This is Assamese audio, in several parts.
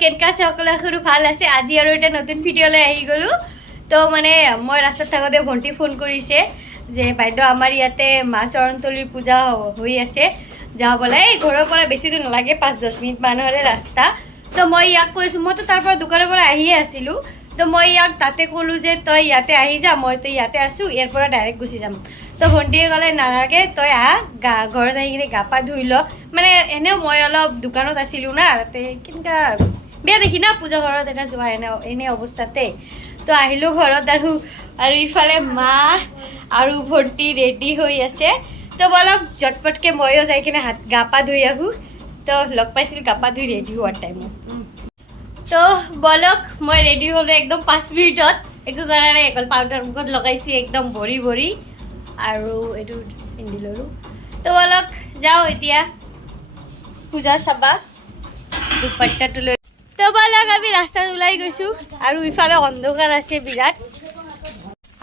কেনেকা আছে সকলো সৰু ভাল আছে আজি আৰু এটা নতুন ভিডিঅ'লৈ আহি গ'লো তো মানে মই ৰাস্তাত থাকোঁতে ভণ্টি ফোন কৰিছে যে বাইদেউ আমাৰ ইয়াতে মা চৰনতলিৰ পূজা হৈ আছে যাওঁ বোলে এই ঘৰৰ পৰা বেছি দূৰ নালাগে 5-10 মিনিট মানৰে ৰাস্তা তো মই ইয়াক কৈছোঁ মইতো তাৰ পৰা দোকানৰ পৰা আহিয়ে আছিলোঁ তো মই ইয়াক তাতে ক'লোঁ যে তই ইয়াতে আহি যা মইতো ইয়াতে আছোঁ ইয়াৰ পৰা ডাইৰেক্ট গুচি যাম তো ভণ্টিয়ে ক'লে নালাগে তই আহ ঘৰত আহি কিনে গা পা ধুই ল মানে এনেও মই অলপ দোকানত আছিলোঁ না তাতে কেনেকুৱা বেয়া দেখি না পূজা ঘৰত এটা যোৱা এনে অৱস্থাতে তো আহিলোঁ ঘৰত আৰু ইফালে মা আৰু ভণ্টি ৰেডি হৈ আছে তো বলক ঝটপটকৈ ময়ো যাই কিনে গা পা ধুই আহোঁ তো লগ পাইছিলোঁ গা পা ধুই ৰেডি হোৱাৰ টাইমত তো বলক মই ৰেডি হ'লোঁ একদম 5 মিনিটত একো কৰা নাই অকল পাউডাৰ মুখত লগাইছোঁ একদম ভৰি আৰু এইটো পিন্ধি ল'লোঁ তো বলক যাওঁ এতিয়া পূজা চাবা দুপট্টাটো লৈ তো বলক আমি ৰাস্তাত ওলাই গৈছোঁ আৰু ইফালে অন্ধকাৰ আছে বিৰাট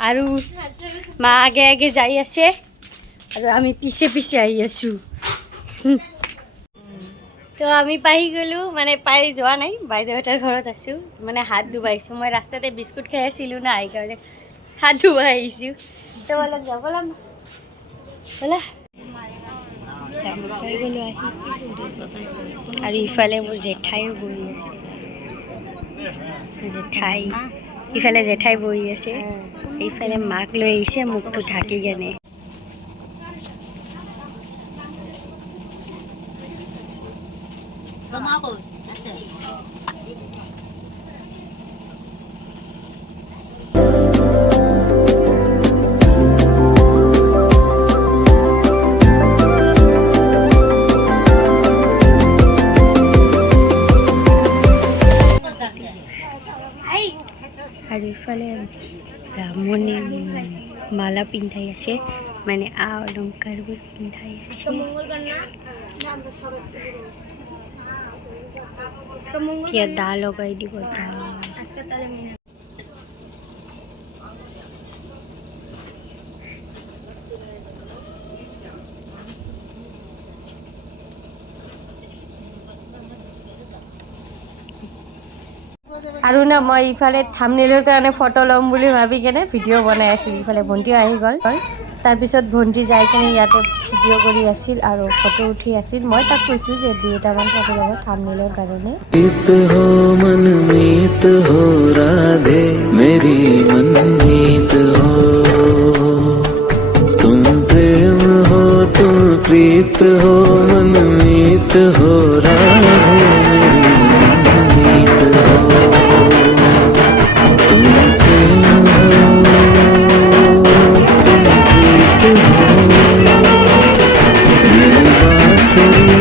আৰু মা আগে আগে যাই আছে আৰু আমি পিছে আহি আছোঁ তো আমি পাই গ'লোঁ মানে পাই যোৱা নাই বাইদেউহঁতৰ ঘৰত আছোঁ মানে হাত ধুবাইছোঁ মই ৰাস্তাতে বিস্কুট খাই আছিলোঁ না সেইকাৰণে হাত ধুবাই আহিছোঁ তো অলপ যাব ব'লা আৰু ইফালে মোৰ জেঠাইও বহি আছে ইফালে জেঠাই বহি আছে এইফালে মাক লৈ আহিছে মুখটো ঢাকি কেনে আৰু ইফালে ব্ৰাহ্মণে মালা পিন্ধাই আছে মানে অলংকাৰবোৰ পিন্ধাই আছে এতিয়া দা লগাই দিব দা আৰু না মই ইফালে থাম্বনেইলৰ কাৰণে ফটো ল'ম বুলি ভাবি কেনে ভিডিঅ' বনাই আছিল ইফালে ভণ্টিও আহি গ'ল তাৰপিছত ভণ্টি যাই কেনে ইয়াতে ভিডিঅ' কৰি আছিল আৰু ফটো উঠি আছিল মই তাক কৈছোঁ যে 2টামান ফটো ল'ব থাম্বনেইলৰ কাৰণে मनमीत हो राधे मेरी मनमीत हो तुम प्रेम हो तुम प्रीत हो मनमीत हो राधे मेरी मनमीत हो तुम प्रेम हो तुम प्रीत हो मेरी बांसुरी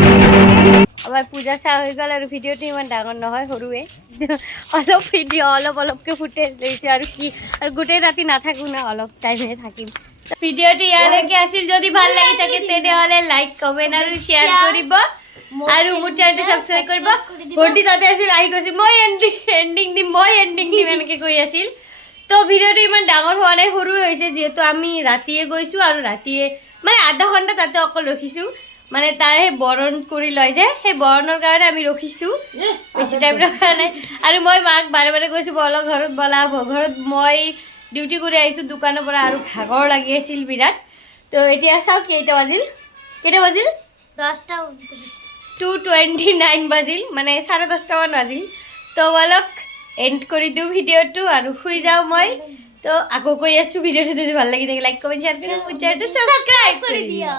আমাৰ পূজা চা হৈ গ'ল আৰু ভিডিঅ'টো ইমান ডাঙৰ নহয় সৰুৱে অলপ ভিডিঅ' অলপকৈ ফুটেজ লৈছোঁ আৰু কি আৰু গোটেই ৰাতি নাথাকোঁ না অলপ টাইমহে থাকিম ভিডিঅ'টো ইয়ালৈকে আছিল যদি ভাল লাগি থাকে তেনেহ'লে লাইক কমেণ্ট আৰু শ্বেয়াৰ কৰিব আৰু মোৰ চেনেলটো ছাবস্ক্ৰাইব কৰিব ভণ্টি তাতে আছিল আহি কৈছিল মই এণ্ডিং দিম এনেকৈ কৈ আছিল তো ভিডিঅ'টো ইমান ডাঙৰ হোৱা নাই সৰুৱে হৈছে যিহেতু আমি ৰাতিয়ে গৈছোঁ আৰু ৰাতিয়ে মানে আধা ঘণ্টা তাতে অকল ৰখিছোঁ মানে তাৰ সেই বৰণ কৰি লয় যে সেই বৰণৰ কাৰণে আমি ৰখিছোঁ বেছি টাইম ৰখা নাই আৰু মই মাক বাৰে কৈছোঁ বলক ঘৰত বলা ঘৰত মই ডিউটি কৰি আহিছোঁ দোকানৰ পৰা আৰু ভাগৰ লাগি আছিল বিৰাট তো এতিয়া চাওঁ কেইটা বাজিল 2:29 বাজিল মানে 10:30মান বাজিল তো বলক এণ্ড কৰি দিওঁ ভিডিঅ'টো আৰু শুই যাওঁ মই তো আকৌ কৈ আছোঁ ভিডিঅ'টো যদি ভাল লাগি থাকে লাইক কমেণ্ট শ্বেয়াৰ কৰি মোৰ চেনেলটো ছাবস্ক্ৰাইব কৰি দিয়া